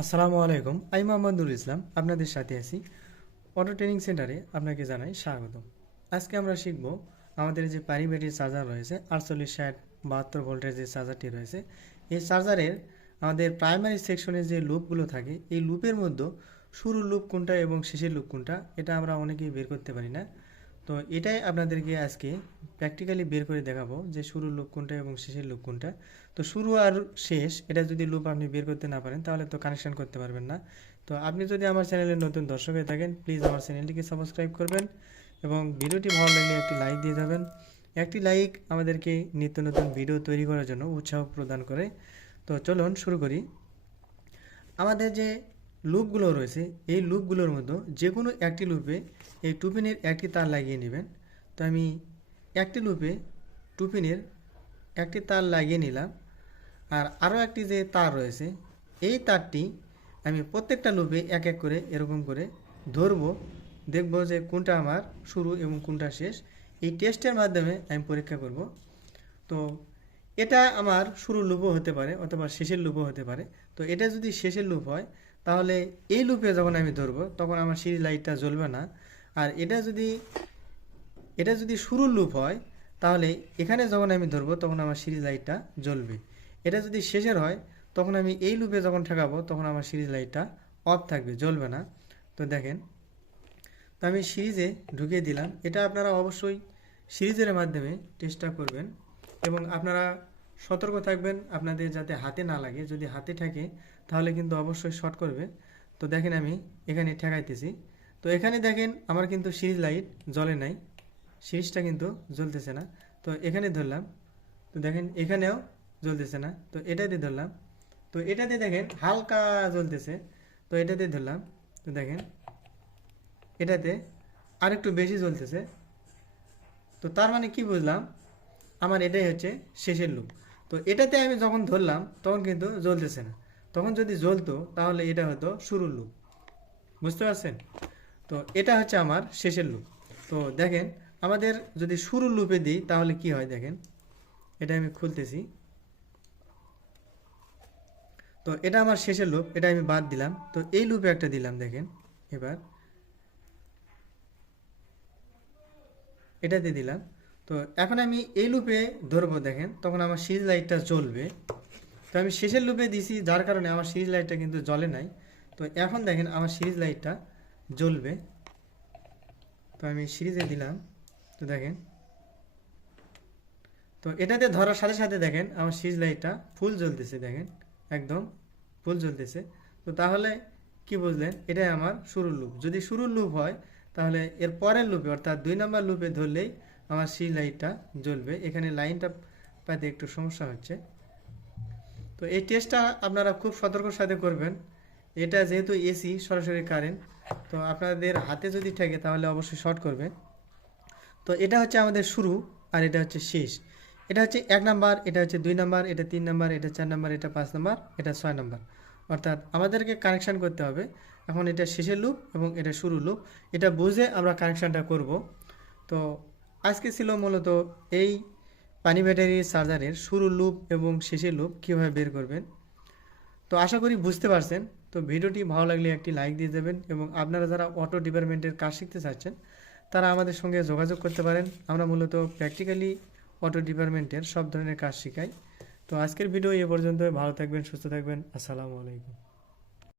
আসসালামু আলাইকুম, আমি মোহাম্মদ নুরুল ইসলাম, আপনাদের সাথে আছি। অটো ট্রেনিং সেন্টারে আপনাকে জানাই স্বাগত আজকে আমরা শিখব আমাদের যে পানি ব্যাটারি চার্জার রয়েছে, আটচল্লিশ ষাট, বাহাত্তর ভোল্টের যে চার্জারটি রয়েছে, এই চার্জারের আমাদের প্রাইমারি সেকশনে যে লুপগুলো থাকে, এই লুপের মধ্যে শুরুর লুপ কোনটা এবং শেষের লুপ কোনটা, এটা আমরা অনেকেই বের করতে পারি না। তো এটাই আপনাদেরকে আজকে প্র্যাকটিক্যালি বের করে দেখাবো যে শুরুর লুপ কোনটা এবং শেষের লুপ কোনটা। তো শুরু আর শেষ, এটা যদি লুপ আপনি বের করতে না পারেন, তাহলে তো কানেকশান করতে পারবেন না। তো আপনি যদি আমার চ্যানেলের নতুন দর্শক হয়ে থাকেন প্লিজ আমার চ্যানেলটিকে সাবস্ক্রাইব করবেন এবং ভিডিওটি ভালো লাগলে একটি লাইক দিয়ে যাবেন। একটি লাইক আমাদেরকে নিত্য নতুন ভিডিও তৈরি করার জন্য উৎসাহ প্রদান করে। তো চলুন শুরু করি। আমাদের যে লুপগুলো রয়েছে, এই লুপগুলোর মধ্যে যে কোনো একটি লুপে এই টুপিনের একটি তার লাগিয়ে নেবেন। তো আমি একটি লুপে টুপিনের একটি তার লাগিয়ে নিলাম। আর আরও একটি যে তার রয়েছে, এই তারটি আমি প্রত্যেকটা লুপে এক এক করে এরকম করে ধরবো। দেখব যে কোনটা আমার শুরু এবং কোনটা শেষ। এই টেস্টের মাধ্যমে আমি পরীক্ষা করব। তো এটা আমার শুরুর লুপও হতে পারে অথবা শেষের লুপও হতে পারে। তো এটা যদি শেষের লুপ হয় তাহলে এই লুপে যখন আমি ধরবো, তখন আমার সিরিজ লাইটটা জ্বলবে না। আর এটা যদি এটা যদি শুরুর লুপ হয়, তাহলে এখানে যখন আমি ধরবো, তখন আমার সিরিজ লাইটটা জ্বলবে। এটা যদি শেষের হয়, তখন আমি এই লুপে যখন ঠেকাবো, তখন আমার সিরিজ লাইটটা অফ থাকবে, জ্বলবে না। তো দেখেন, তো আমি সিরিজে ঢুকিয়ে দিলাম। এটা আপনারা অবশ্যই সিরিজের মাধ্যমে চেষ্টা করবেন এবং আপনারা সতর্ক থাকবেন, আপনাদের যাতে হাতে না লাগে। যদি হাতে ঠেকে তাহলে কিন্তু অবশ্যই শর্ট করবে। তো দেখেন আমি এখানে ঠেকাইতেছি। তো এখানে দেখেন আমার কিন্তু সিরিজ লাইট জ্বলে নাই। সিরিজটা কিন্তু জ্বলতেছে না। তো এখানে ধরলাম, তো দেখেন এখানেও জ্বলতেছে না। তো এটাতে ধরলাম, তো এটাতে দেখেন হালকা জ্বলতেছে। তো এটাতে ধরলাম, তো দেখেন এটাতে আরেকটু বেশি জ্বলতেছে। তো তার মানে কি বুঝলাম? আমার এটাই হচ্ছে শেষের লুপ তো এটাতে আমি যখন ধরলাম, তখন কিন্তু জ্বলতেছে না। তখন যদি জ্বলতো, তাহলে এটা হতো শুরুর লুপ বুঝতে পারছেন? তো এটা হচ্ছে আমার শেষের লুপ তো দেখেন, আমাদের যদি শুরুর লুপে দিই, তাহলে কি হয় দেখেন? এটা আমি খুলতেছি। তো এটা আমার শেষের লুপ এটা আমি বাদ দিলাম। তো এই লুপে একটা দিলাম দেখেন, এবার। এটাতে দিলাম। তো এখন আমি এই লুপে ধরবো, দেখেন। তখন আমার সিরিজ লাইটটা জ্বলবে। তো আমি শেষের লুপে দিছি, যার কারণে আমার সিরিজ লাইটটা কিন্তু জ্বলে নাই। তো এখন দেখেন, আমার সিরিজ লাইটটা জ্বলবে। তো আমি সিরিজে দিলাম। তো দেখেন। তো এটাতে ধরার সাথে সাথে দেখেন, আমার সিরিজ লাইটটা ফুল জ্বলতেছে, দেখেন। একদম ফুল জ্বলতেছে। তো তাহলে কি বুঝলেন? এটাই আমার শুরুর লুপ যদি শুরুর লুপ হয়, তাহলে এর পরের লুপে অর্থাৎ দুই নম্বর লুপে ধরলেই আমার সি লাইটটা জ্বলবে। এখানে লাইনটা পাইতে একটু সমস্যা হচ্ছে। তো এই টেস্টটা আপনারা খুব সতর্কর সাথে করবেন। এটা যেহেতু এসি সরাসরি কারেন্ট তো আপনাদের হাতে যদি থাকে তাহলে অবশ্যই শর্ট করবে তো এটা হচ্ছে আমাদের শুরু আর এটা হচ্ছে শেষ। এটা হচ্ছে এক নাম্বার, এটা হচ্ছে দুই নাম্বার, এটা তিন নাম্বার, এটা চার নাম্বার, এটা পাঁচ নাম্বার, এটা ছয় নাম্বার। অর্থাৎ আমাদেরকে কানেকশান করতে হবে। এখন এটা শেষের লুপ এবং এটা শুরু লুপ এটা বুঝে আমরা কানেকশানটা করব। তো আজকে ছিল মূলত এই পানি ব্যাটারি চার্জারের শুরু লুপ এবং শেষের লুপ কীভাবে বের করবেন। তো আশা করি বুঝতে পারছেন। তো ভিডিওটি ভালো লাগলে একটি লাইক দিয়ে দেবেন এবং আপনারা যারা অটো ডিপার্টমেন্টের কাজ শিখতে চাচ্ছেন, তারা আমাদের সঙ্গে যোগাযোগ করতে পারেন। আমরা মূলত প্র্যাকটিক্যালি অটো ডিপার্টমেন্টের সব ধরনের কাজ শেখাই। তো আজকের ভিডিও এ পর্যন্ত ভালো থাকবেন, সুস্থ থাকবেন। আসসালামু আলাইকুম।